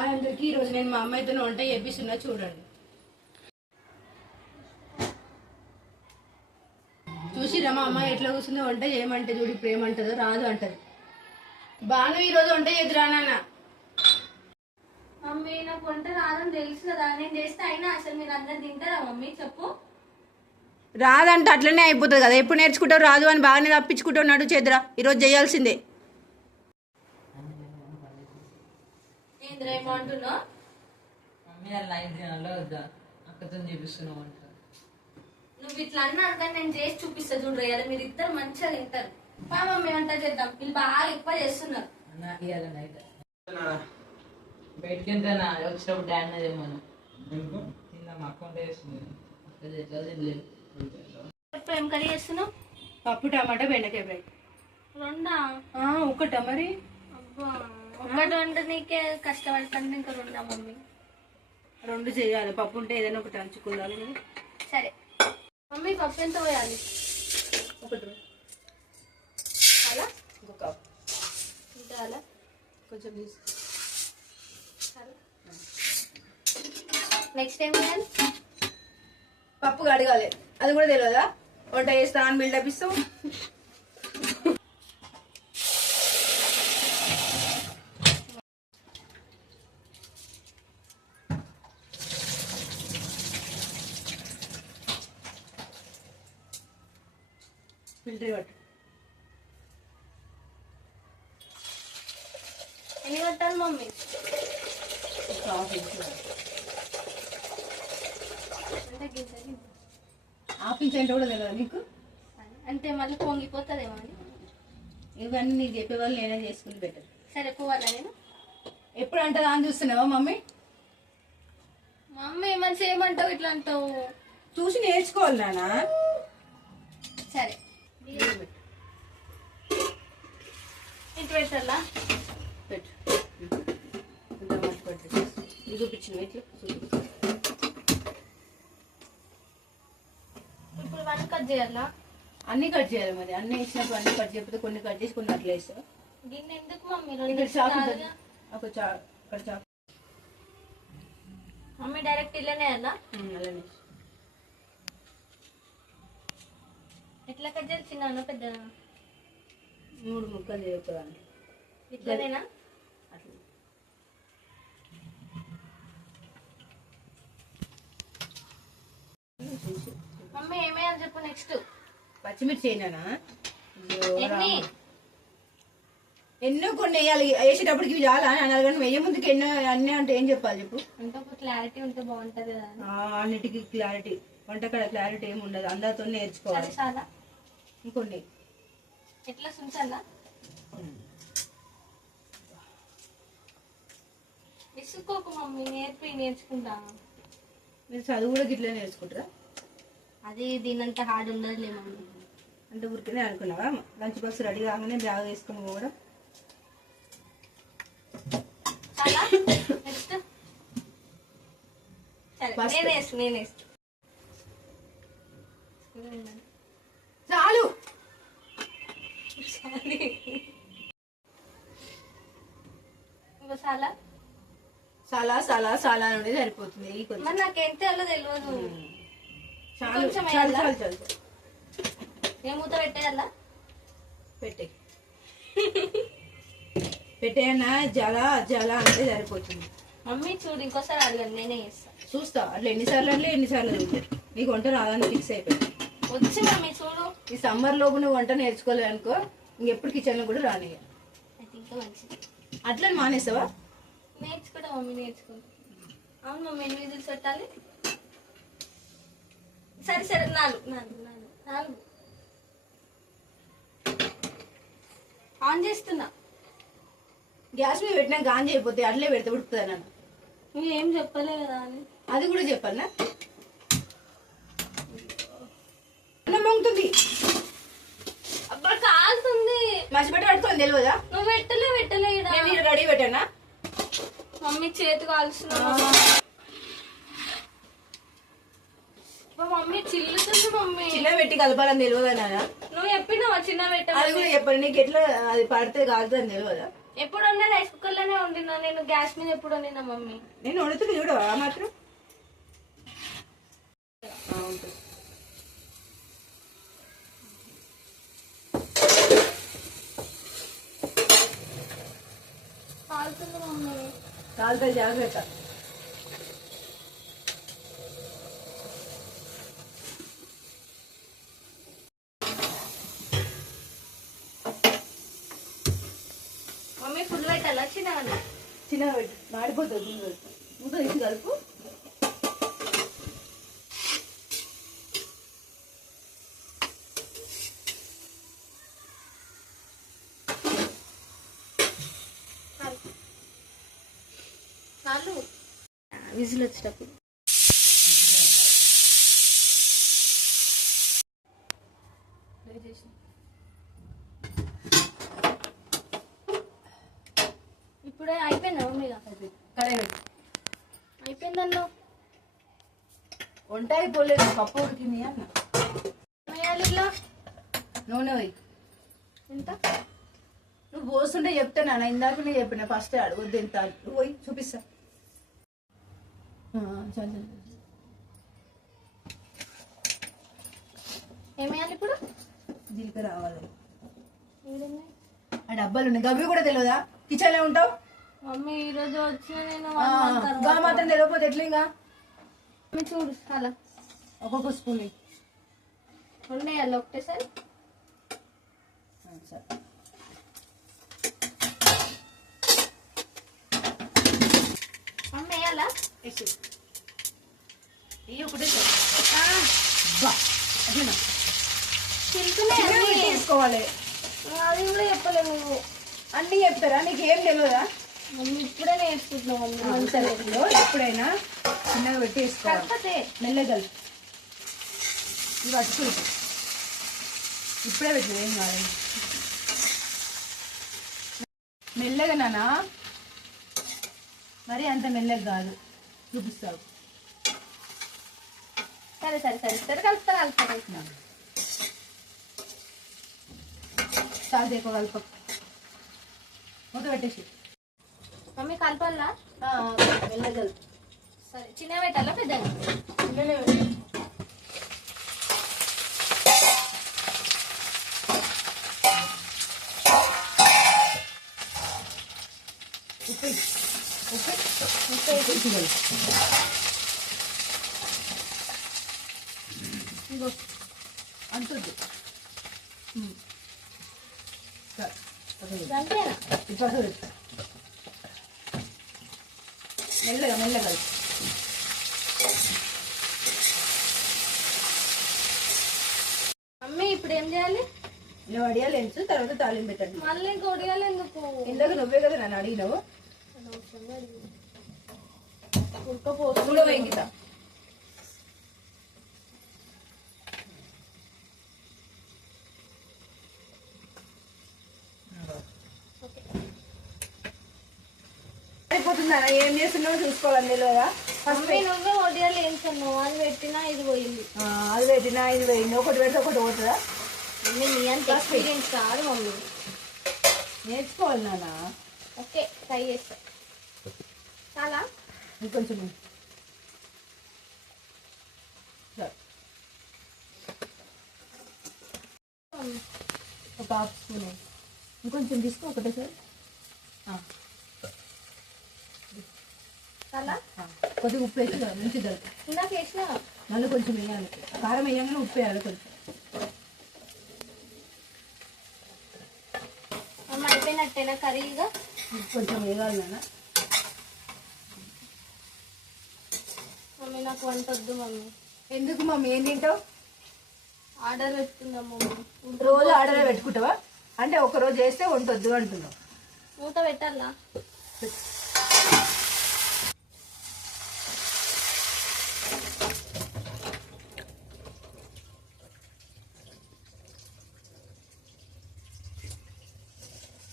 అందరికి ఈరోజు నేను మా అమ్మాయితో వంట చేపిస్తున్నా చూడండి. చూసిరా మా అమ్మాయి ఎట్లా కూర్చుందో వంట చేయమంటే చూడు ఇప్పుడు ఏమంటుందో రాదు అంటది. బాను ఈరోజు వంట చేద్దురా నాన్న. మమ్మీ నాకు వంట రాదని తెలుసు కదా, నేను చేస్తే అయినా అసలు మీరు అందరు తింటారా మమ్మీ చెప్పు. రాదంటే అట్లనే అయిపోతుంది కదా, ఎప్పుడు నేర్చుకుంటావు రాదు అని బాగానే తప్పించుకుంటావు. నడు చేద్దురా ఈరోజు చేయాల్సిందే. ఏమంటున్నావు మమ్మీ అలా అక్కతో చూపిస్తున్నావు అంట. నువ్వు ఇట్లా అన్నాను కానీ నేను చేసి చూపిస్తా చూడరు కదా, మీరు ఇద్దరు మంచిగా తింటారు. మా మమ్మీ వంట చేద్దాం, వీళ్ళు బాగా ఎక్కువ చేస్తున్నారు. బయటికి వెళ్తానా వచ్చినప్పుడు డాడీ తెమ్మను తిందాం అకౌంట్ వేస్తుంది. ఇప్పుడు ఏం కర్రీ చేస్తున్నావు? పప్పు టమాటా బెండకాయ ఫ్రై. రెండా? ఒకటా మరి? అబ్బా ఒకటి వంట నీకే కష్టపడుతుంటే ఇంకా రెండా మమ్మీ? రెండు చేయాలి, పప్పు ఉంటే ఏదైనా ఒకటి అంచుకుందాలి. సరే మమ్మీ పప్పు ఎంత పోయాలి? ఒకటి అలా ఇంకొక ఇంకా అలా కొంచెం తీసుకో. నెక్స్ట్ ఏం చేయాలి? పప్పు కడగాలి, అది కూడా తెలియదా? వంట చేస్తా అని బిల్డప్ ఇస్తాం. ఫిల్టర్ పట్టు. ఎన్ని కట్టాలి మమ్మీ? హాఫ్ ఇంచ్ అంటే కూడా తెలియదు నీకు? అంటే మళ్ళీ పొంగిపోతుందేమో అని. ఇవన్నీ నీకు చెప్పేవాళ్ళు నేనే చేసుకుని బెటర్. సరే పోవాలా నేను? ఎప్పుడు అంటదా అని చూస్తున్నావా మమ్మీ? మమ్మీ మంచి ఏమంటావు ఇట్లా అంటావు? చూసి నేర్చుకోవాలి నాన్న. సరే ఇంటి పెట్టాలా? పెట్టు. ఇది చూపించిన ఇట్లా ఇప్పుడు వన్ కట్ చేయాలా? అన్ని కట్ చేయాలి మరి, అన్ని ఇచ్చినప్పుడు అన్ని కట్ చేయకపోతే కొన్ని కట్ చేసి కొన్ని అట్లా వేస్తావు. గిన్నె ఎందుకు మమ్మీ? ఇక్కడ చాకు ఉంటుంది, ఒక అక్కడ చాకు. మమ్మీ డైరెక్ట్ ఇల్లనే అలా? అలానే ఎట్లా కట్ చేయాలి? చిన్న పెద్ద? 3 ముక్కలు చేయకూడదు. ఇట్లనేనా? అట్లా మమ్మీ ఏమేయాలి చెప్పు నెక్స్ట్? పచ్చిమిర్చి అయినా ఎన్ని కొన్ని వేయాలి. వేసేటప్పటికి ఇవి చాలా అని అన్నారు కానీ వెయ్యే ముందుకు ఎన్నో అన్నీ అంటే ఏం చెప్పాలి చెప్పు? అంటే ఒక క్లారిటీ ఉంటే బాగుంటది కదా. అన్నిటికీ క్లారిటీ, వంటకాడ క్లారిటీ ఏమి ఉండదు, అందరితో నేర్చుకోవాలి. చాలా ఇంకొన్ని ఎట్లా సుంచాలా? విసుకోకు మమ్మీ, నేర్చుకుంటా. మీరు చదువు కూడా గిట్లా నేర్చుకుంటారా? అది దీనంత హార్డ్ ఉండదులే మమ్మీ. అంటే ఊరికనే అనుకున్నావా? లంచ్ బాక్స్ రెడీ కాగానే బ్యాగ్ వేసుకుని పోవడం. చాలా నెక్స్ట్ సరే నేను చాలు. ఇంకా చాలా చాలా చాలా చాలా నుండి సరిపోతుంది. మరి నాకేంటి అలా తెలియదు. చాలు చాలు చాలు చాలు. ఏ మూత పెట్టేయాలా? పెట్టేయన్నా జలా జలా అంటే సరిపోతుంది. మమ్మీ చూడు ఇంకోసారి అడగండి, నేనే చేస్తా. చూస్తా అట్లా ఎన్నిసార్లు అంటే ఎన్నిసార్లు చూస్తాను. నీకు వంట రాదని ఫిక్స్ అయిపోయింది. వచ్చి మమ్మీ చూడు. ఈ సమ్మర్ లోపు నువ్వు వంట నేర్చుకోలేదు అనుకో, ఇంకెప్పుడు కిచెన్ లో కూడా రాని. ఇంకా మంచిది. అట్లా మానేస్తావా? నేర్చుకుంటా మమ్మీ, నేర్చుకుంటా. అవును మమ్మీ, ఎన్ని విజిల్స్ పెట్టాలి? సరే సరే 4 ఆన్ చేస్తున్నా. గ్యాస్ మీద పెట్టినాక ఆన్ చేయకపోతే అట్లే పెడితే ఉడుకుతుంది అన్న. నువ్వు ఏం చెప్పలే కదా అని. అది కూడా చెప్పాలనా? అన్నం పొంగుతుంది. అబ్బా కాలుతుంది. మర్చిపెట్టి పట్టుకొని తెలియదా? నువ్వు పెట్టలే నేను రెడీ పెట్టానా? మమ్మీ చేతి కాల్చున్నా. Mummy చిల్లుతుంది mummy. చిన్న పెట్టి కలపాలని తెలియదా నాన్న? నువ్వు చెప్పినావా చిన్న పెట్ట? అది కూడా చెప్పండి. నీకు ఎట్లా అది పడితే కాలుతుంది తెలియదా? ఎప్పుడు వండినా రైస్ కుక్కర్ లోనే వండినా, నేను గ్యాస్ మీద ఎప్పుడు వండినా మమ్మీ. నేను వండుతుంది చూడు ఆ మాత్రం ఉంటుంది. కాలుతుంది మమ్మీ. కాలుతో జాగ్రత్త. మమ్మీ ఫుల్ పెట్టాలా చిన్న చిన్నగా పెట్టు, మాడిపోతుంది. మూత తీసి కలుపు. కాలు విజిల్ వచ్చేటప్పుడు ఇప్పుడే అయిపోయిందా మమ్మీ? కడాయి అయిపోయిందన్నా. వంట అయిపోలేదు, పప్పు ఉడికింది అన్న. వేయాలి ఇలా నూనె పోయి. ఎంత? నువ్వు పోస్తుంటే చెప్తాను నాన్న, ఇందాక నేను చెప్పిన ఫస్ట్ అడగొద్దు ఎంత. నువ్వు పోయి చూపిస్తా. చాలు. ఏమేయాలి ఇప్పుడు? జీలకర్ర రావాలి. ఏడున్నాయి? ఆ డబ్బాలు ఉన్నాయి. గవి కూడా తెలియదా? కిచెన్ లో ఉంటావు. మమ్మీ ఈరోజు వచ్చిన నేను గా మాత్రం తెలియకపోతే ఎట్లా? ఇంకా మమ్మీ చూడు అలా ఒక్కొక్క స్పూన్ ఉండేయాలి ఒకటేసారి. సరే. మమ్మీ వేయాలా? ఇవి ఒకటే తీసుకోవాలి. అది కూడా చెప్పలేదు నువ్వు. అన్ని చెప్తారా? నీకు ఏం తెలియదా? మమ్మీ ఇప్పుడే నేర్చుకుంటున్నావు మమ్మీ. సరే, ఎప్పుడైనా చిన్నగా పెట్టి వేసుకోవాలి. కాకపోతే మెల్లగా ఇవి అటుకు ఇప్పుడే పెట్టిన ఏం కాదు. మెల్లగా నానా, మరి అంత మెల్లగా కాదు, చూపిస్తావు. సరే సరే సరే సరే కలుపుతా కలుపుతా. చాలా ఎక్కువ కలుపు. మూత పెట్టేసి. మమ్మీ కలపాలా? మెల్లగా కలుపు. సరే చిన్న పెట్టాలా పెద్దగా? చిన్ననే పెట్టు. ఉప్పు ఉప్పు ఉప్పు ఉప్పు ఇగో అంతుంది. అంతేనా? ఇప్పుడు మెల్లగా మెల్లగా మమ్మీ ఇప్పుడు ఏం చేయాలి? ఇలా వడియాలు ఎంచు, తర్వాత తాలింపు పెట్టండి. మళ్ళీ గొడియాలు ఎందుకు? ఇందాక నువ్వే కదా నన్ను అడిగినావు. ఉడకపోతుంది కూడా వేగితా. అయిపోతుందా? ఏం చేస్తున్నావో చూసుకోవాలని తెలియదా? మమ్మీ నువ్వే వడియాలు ఏం చెన్నావు? అది పెట్టినా ఇది పోయింది. అది పెట్టినా ఇది పోయింది. ఒకటి పెడితే ఒకటి పోతుందా? మమ్మీ నీ అంత ఎక్స్పీరియన్స్ కాదు మమ్మీ. నేర్చుకోవాలి నాన్న. ఓకే ట్రై చేస్తా. చాలా ఇంకొంచెం ఒక హాఫ్ స్పూన్ ఇంకొంచెం తీసుకో ఒకటేసారి. చాలా కొద్దిగా ఉప్పు వేసి ముంచుద్దాం. ఇందాక వేసిన మళ్ళీ కొంచెం వేయాలి. కారం వేయగానే ఉప్పు వేయాలి కొంచెం. అమ్మ అయిపోయినట్టేనా కర్రీగా? కొంచెం వేయాలి నాన్న. మమ్మీ నాకు వంట వద్దు మమ్మీ. ఎందుకు మమ్మీ? ఏం తింటావు? ఆర్డర్ పెట్టుకుందాం మమ్మీ. రోజు ఆర్డర్ పెట్టుకుంటావా? అంటే ఒక రోజు వేస్తే వంటొద్దు అంటున్నావు. మూత పెట్టాలా?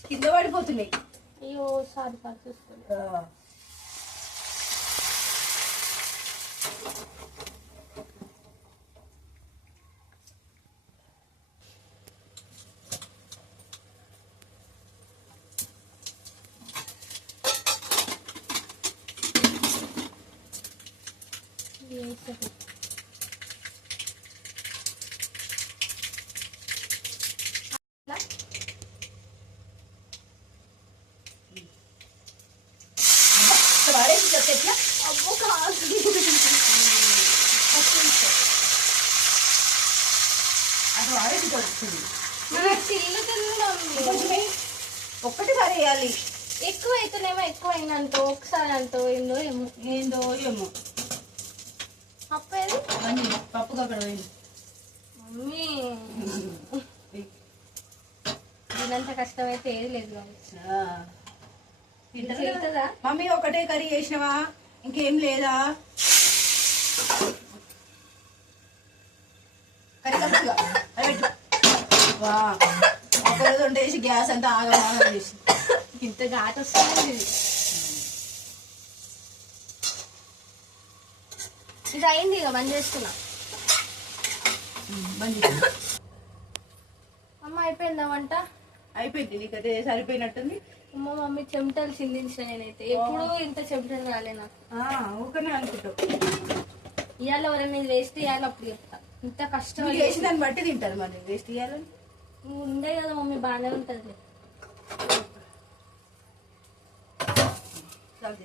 కింద పడిపోతున్నాయి. అయ్యో సారీ సార్ చూసుకోండి. వాడేసి చెప్తే ఎట్లా అబ్బో కాదు అటు వాడేసి వస్తుంది నాకు చిల్లుతుంది మమ్మీ. కొంచెమే ఒక్కటి సారి వేయాలి. ఎక్కువ అయితేనేమో ఎక్కువ అయిందంటో ఒకసారి అంటో ఏందో ఏమో. ఏందో ఏమో అప్పేది బండి పప్పుగా అక్కడ పోయింది. మమ్మీ దీనంత కష్టమైతే ఏది లేదు కదా మమ్మీ ఒకటే కర్రీ చేసినవా ఇంకేం లేదా కర్రీ కప్పుగా ఒకరోజు వంటేసి గ్యాస్ అంతా ఆగమాగం చేసి ఇంత ఘాటు వస్తుంది ఇది. ఇది అయింది ఇక బంద్ చేసుకున్నా. బండి అమ్మ అయిపోయిందా వంట? అయిపోయింది. నీకైతే సరిపోయినట్టుంది. అమ్మ మమ్మీ చెమటలు చిందించిన నేనైతే ఎప్పుడు ఇంత చెమటలు రాలే నాకు. ఊకనే అనుకుంటావు. ఇవాళ ఎవరైనా ఇది వేస్ట్ ఇవ్వాలి అప్పుడు చెప్తా. ఇంత కష్టం వేసి దాన్ని బట్టి తింటారు మరి వేస్ట్ ఇవ్వాలని. నువ్వు ఉండే కదా మమ్మీ బాగానే ఉంటుంది. చాలు